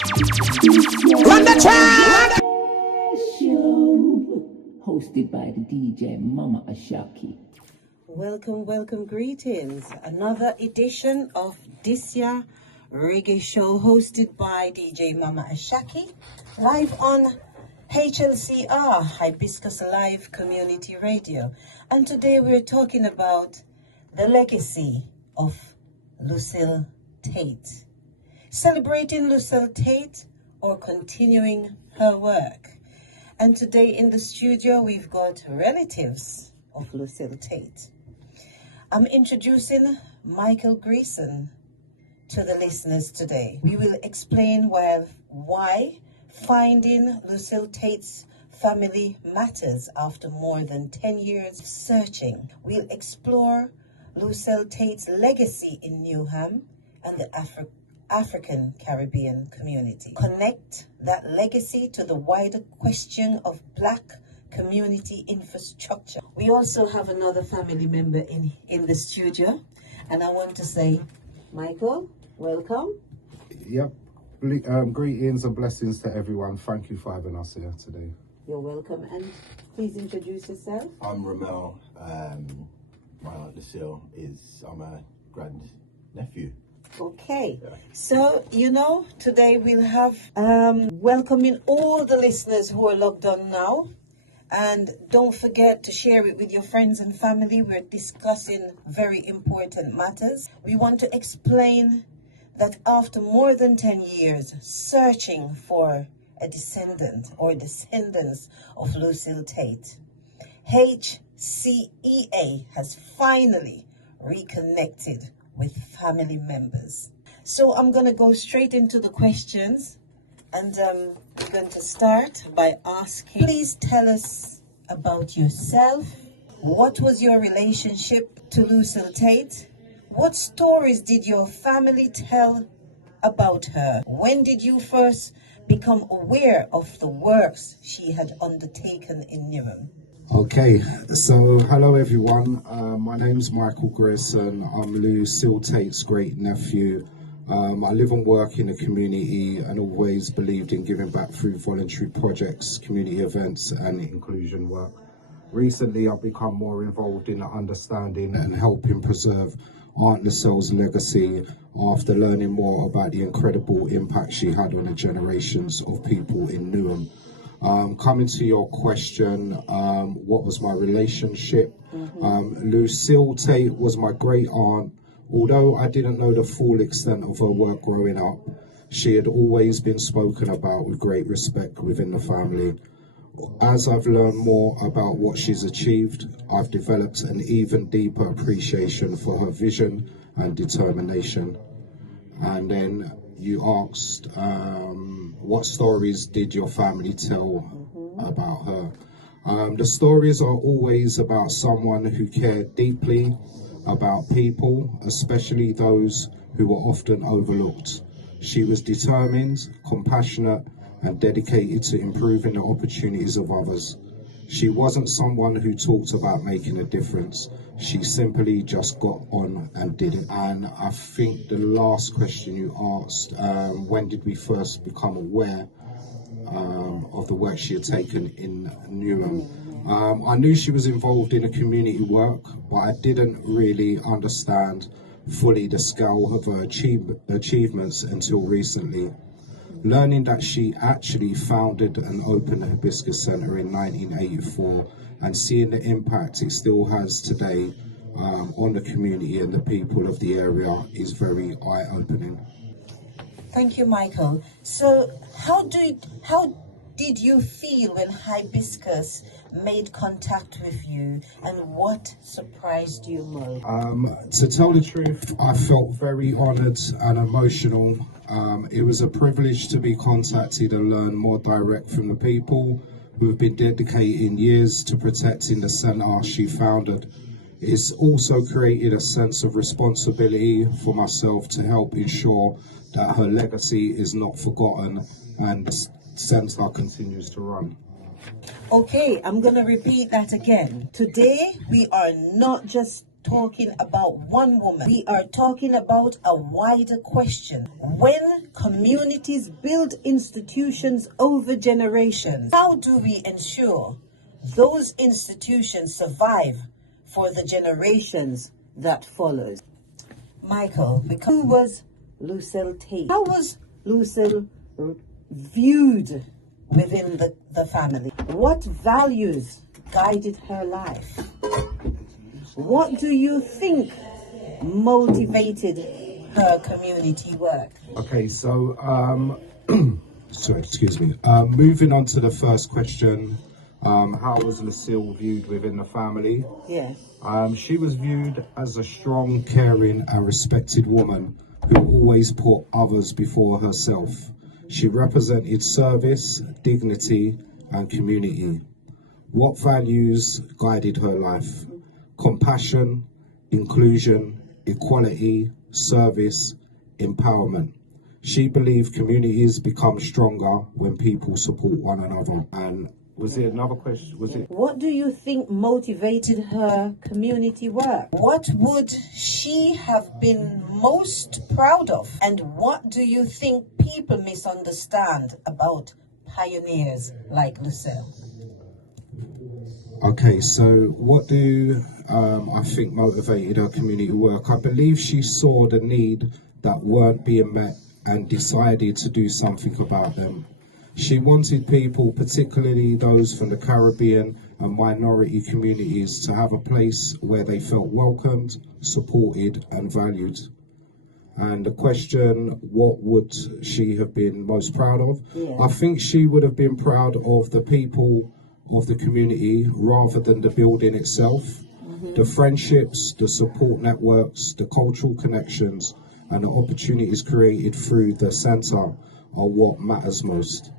Run the track! Show, hosted by the DJ Mama Ashaki. Welcome, greetings. Another edition of Dis Yah Reggae Show, hosted by DJ Mama Ashaki, live on HCEA, Hibiscus Live Community Radio. And today we're talking about the legacy of Lucel Tate. Celebrating Lucel Tate or continuing her work. And today in the studio we've got relatives of Lucel Tate. I'm introducing Michael Grierson to the listeners today. We will explain why finding Lucel Tate's family matters after more than 10 years of searching. We'll explore Lucel Tate's legacy in Newham and the African Caribbean community. Connect that legacy to the wider question of Black community infrastructure. We also have another family member in the studio, and I want to say, Michael, welcome. Yep. Greetings and blessings to everyone. Thank you for having us here today. You're welcome, and please introduce yourself. I'm Ramel. My aunt Lucel I'm a great-nephew. Okay, Yeah. so today we'll have welcoming all the listeners who are logged on now, and don't forget to share it with your friends and family. We're discussing very important matters. We want to explain that after more than 10 years searching for a descendant or descendants of Lucel Tate, HCEA has finally reconnected with family members. So I'm going to go straight into the questions, and we're going to start by asking, please tell us about yourself. What was your relationship to Lucel Tate? What stories did your family tell about her? When did you first become aware of the works she had undertaken in Newham? Okay, so hello everyone. My name's Michael Grierson. I'm Lucel Tate's great-nephew. I live and work in the community and always believed in giving back through voluntary projects, community events and inclusion work. Recently I've become more involved in understanding and helping preserve Aunt Lucel's legacy after learning more about the incredible impact she had on the generations of people in Newham. Coming to your question, what was my relationship? Lucel Tate was my great aunt. Although I didn't know the full extent of her work growing up, she had always been spoken about with great respect within the family. As I've learned more about what she's achieved, I've developed an even deeper appreciation for her vision and determination. And then you asked, what stories did your family tell about her? The stories are always about someone who cared deeply about people, especially those who were often overlooked. She was determined, compassionate, and dedicated to improving the opportunities of others. She wasn't someone who talked about making a difference. She simply just got on and did it. And I think the last question you asked, when did we first become aware of the work she had taken in Newham? I knew she was involved in a community work, but I didn't really understand fully the scale of her achievements until recently. Learning that she actually founded and opened the Hibiscus Centre in 1984 and seeing the impact it still has today on the community and the people of the area is very eye-opening. Thank you, Michael. So how did you feel when Hibiscus made contact with you, and what surprised you most? To tell the truth, I felt very honoured and emotional. It was a privilege to be contacted and learn more direct from the people who have been dedicating years to protecting the centre she founded. It's also created a sense of responsibility for myself to help ensure that her legacy is not forgotten and the centre continues to run. Okay, I'm going to repeat that again. Today, we are not just talking about one woman. We are talking about a wider question. When communities build institutions over generations, how do we ensure those institutions survive for the generations that follows? Michael, who was Lucel Tate? How was Lucel viewed within the family? What values guided her life? What do you think motivated her community work? Okay, so sorry, excuse me. Moving on to the first question, how was Lucille viewed within the family? Yes. She was viewed as a strong, caring and respected woman who always put others before herself. She represented service, dignity and community. What values guided her life? Compassion, inclusion, equality, service, empowerment. She believed communities become stronger when people support one another. And was there another question? What do you think motivated her community work? What would she have been most proud of? And what do you think people misunderstand about pioneers like Lucelle? Okay, so what do I think motivated her community work? I believe she saw the need that weren't being met and decided to do something about them. She wanted people, particularly those from the Caribbean and minority communities, to have a place where they felt welcomed, supported and valued. And the question, what would she have been most proud of? Yeah. I think she would have been proud of the people of the community rather than the building itself. Mm-hmm. The friendships, the support networks, the cultural connections and the opportunities created through the centre are what matters most.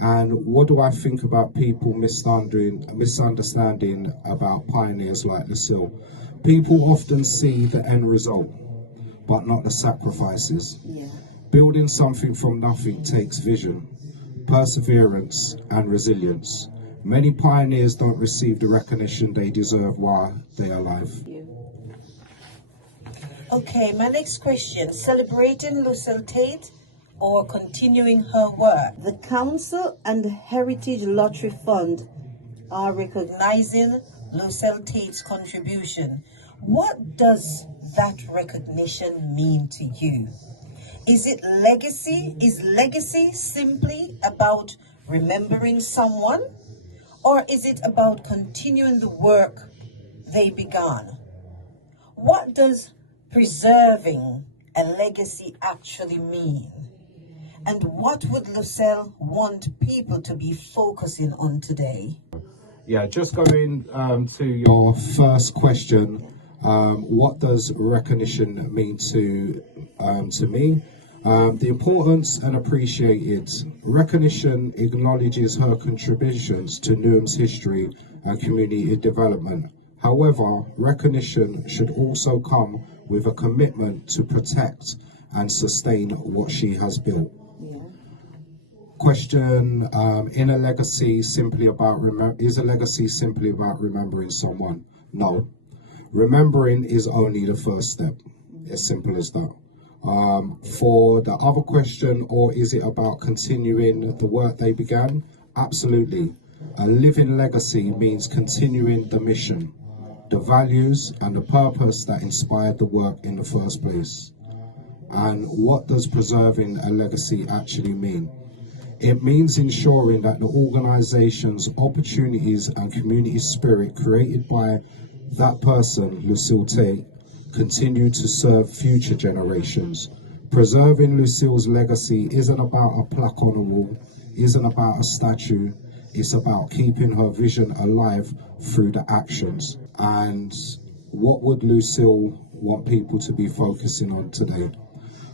And what do I think about people misunderstanding about pioneers like Lucille? People often see the end result, but not the sacrifices. Yeah. Building something from nothing takes vision, perseverance and resilience. Many pioneers don't receive the recognition they deserve while they are alive. Okay, my next question. Celebrating Lucel Tate or continuing her work? The Council and the Heritage Lottery Fund are recognizing Lucel Tate's contribution. What does that recognition mean to you? Is it legacy? Is legacy simply about remembering someone? Or is it about continuing the work they began? What does preserving a legacy actually mean? And what would Lucelle want people to be focusing on today? Yeah, just going to your first question, what does recognition mean to me? The importance and appreciated. Recognition acknowledges her contributions to Newham's history and community development. However, recognition should also come with a commitment to protect and sustain what she has built. Yeah. Question, is a legacy simply about remembering someone? No. Remembering is only the first step. As simple as that. For the other question, or is it about continuing the work they began? Absolutely. A living legacy means continuing the mission, the values and the purpose that inspired the work in the first place. And what does preserving a legacy actually mean? It means ensuring that the organisation's opportunities and community spirit created by that person, Lucel Tate, continue to serve future generations. Preserving Lucille's legacy isn't about a plaque on a wall, isn't about a statue, it's about keeping her vision alive through the actions. And what would Lucille want people to be focusing on today?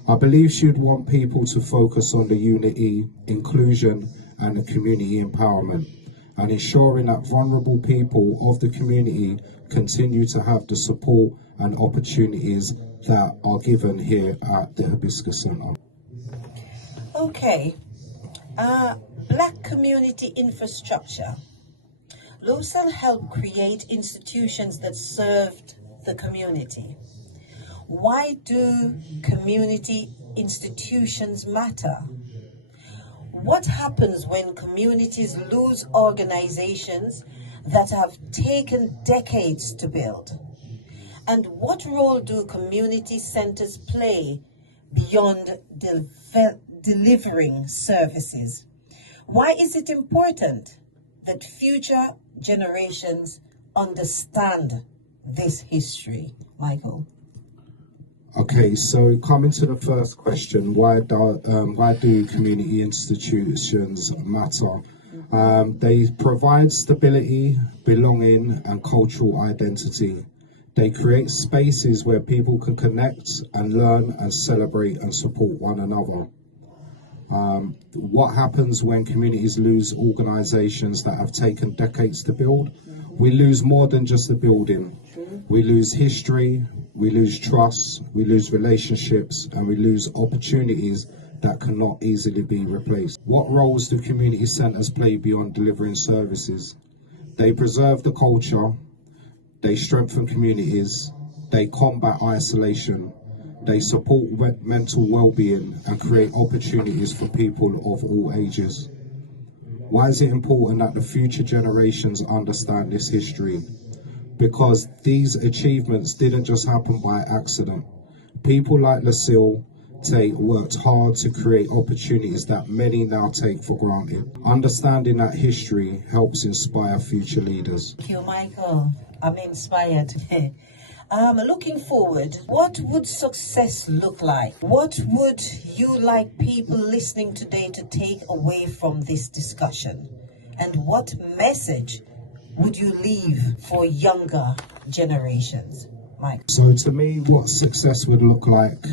I believe she'd want people to focus on the unity, inclusion and the community empowerment, and ensuring that vulnerable people of the community continue to have the support and opportunities that are given here at the Hibiscus Centre. Okay, Black community infrastructure. Lucelle helped create institutions that served the community. Why do community institutions matter? What happens when communities lose organizations that have taken decades to build? And what role do community centers play beyond delivering services? Why is it important that future generations understand this history, Michael? Okay, so coming to the first question, why do community institutions matter? They provide stability, belonging, and cultural identity. They create spaces where people can connect and learn and celebrate and support one another. What happens when communities lose organizations that have taken decades to build? We lose more than just the building. We lose history, we lose trust, we lose relationships, and we lose opportunities that cannot easily be replaced. What roles do community centres play beyond delivering services? They preserve the culture, they strengthen communities, they combat isolation, they support mental well-being and create opportunities for people of all ages. Why is it important that the future generations understand this history? Because these achievements didn't just happen by accident. People like Lucel Tate worked hard to create opportunities that many now take for granted. Understanding that history helps inspire future leaders. Thank you, Michael. I'm inspired. Looking forward, what would success look like? What would you like people listening today to take away from this discussion? And what message would you leave for younger generations, Mike? So to me, what success would look like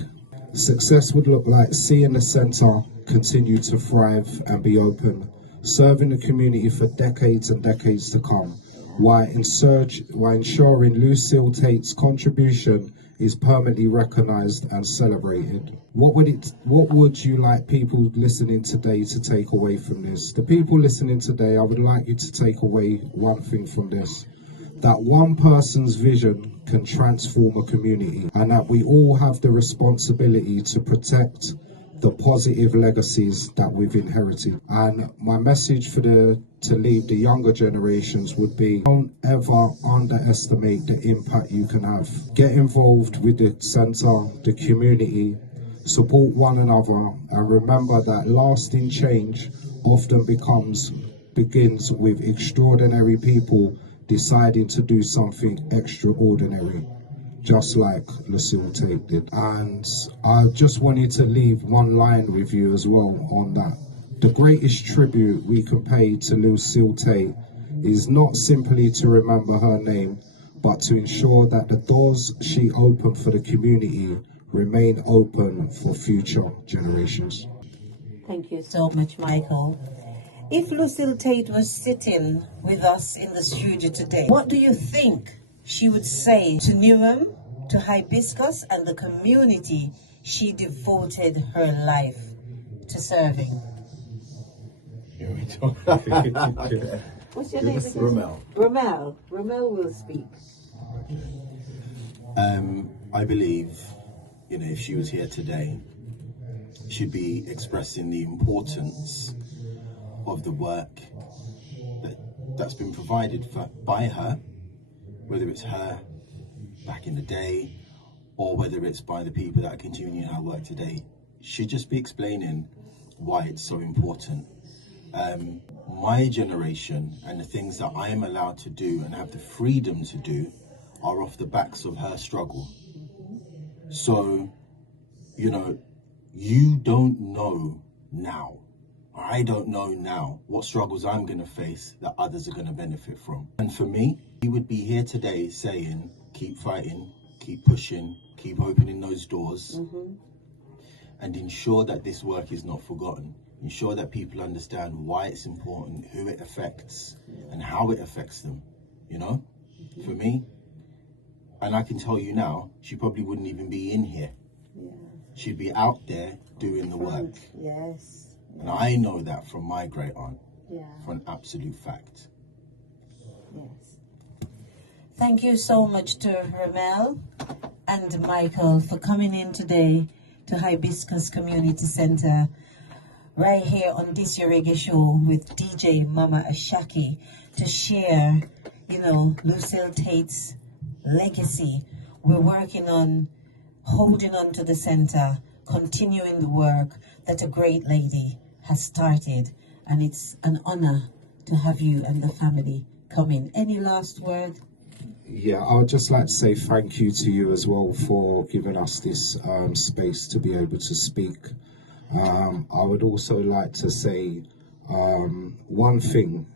seeing the centre continue to thrive and be open, serving the community for decades and decades to come, while ensuring Lucel Tate's contribution is permanently recognised and celebrated. What would you like people listening today to take away from this? The people listening today, I would like you to take away one thing from this: that one person's vision can transform a community, and that we all have the responsibility to protect the positive legacies that we've inherited. And my message to leave the younger generations would be: don't ever underestimate the impact you can have. Get involved with the centre, the community, support one another, and remember that lasting change often begins with extraordinary people deciding to do something extraordinary, just like Lucel Tate did. And I just wanted to leave one line with you as well on that. The greatest tribute we can pay to Lucel Tate is not simply to remember her name, but to ensure that the doors she opened for the community remain open for future generations. Thank you so much, Michael. If Lucel Tate was sitting with us in the studio today, what do you think she would say to Newham, to Hibiscus, and the community she devoted her life to serving? What's your name again? Romel. Romel will speak. I believe, if she was here today, she'd be expressing the importance of the work that's been provided by her, whether it's her back in the day or whether it's by the people that are continuing her work today. She'd just be explaining why it's so important. My generation and the things that I am allowed to do and have the freedom to do are off the backs of her struggle. So, you don't know now. I don't know now what struggles I'm going to face that others are going to benefit from. And for me, he would be here today saying, keep fighting, keep pushing, keep opening those doors, and ensure that this work is not forgotten. Ensure that people understand why it's important, who it affects, and how it affects them, For me, and I can tell you now, she probably wouldn't even be in here. Yeah. She'd be out there doing the work. Yes. And I know that from my great aunt, Yeah. for an absolute fact. Yes. Thank you so much to Ramel and Michael for coming in today to Hibiscus Community Center right here on Dis Yah Reggae Show with DJ Mama Ashaki to share, Lucel Tate's legacy. We're working on holding on to the center, continuing the work that a great lady has started, and it's an honor to have you and the family come in. Any last word? Yeah, I would just like to say thank you to you as well for giving us this space to be able to speak. I would also like to say one thing.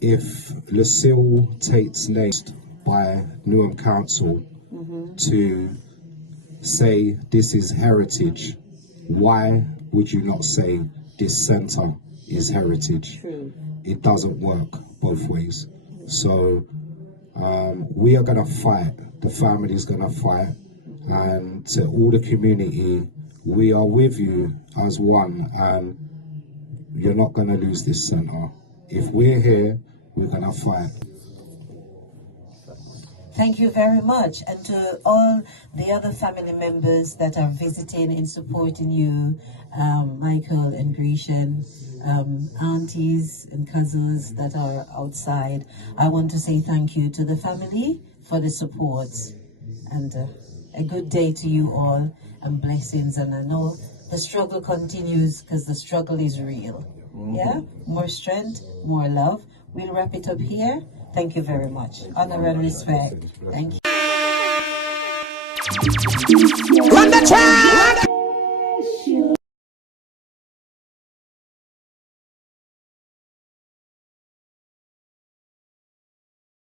If Lucel Tate's named by Newham Council to say this is heritage, why would you not say this centre is heritage? True. It doesn't work both ways. So we are going to fight, the family's going to fight, and to all the community, we are with you as one, and you're not going to lose this centre. If we're here, we're going to fight. Thank you very much. And to all the other family members that are visiting and supporting you, Michael and Grierson, aunties and cousins that are outside, I want to say thank you to the family for the support. And a good day to you all, and blessings. And I know the struggle continues because the struggle is real. Yeah? More strength, more love. We'll wrap it up here. Thank you very much. Honor and respect. Thank you. Run the track!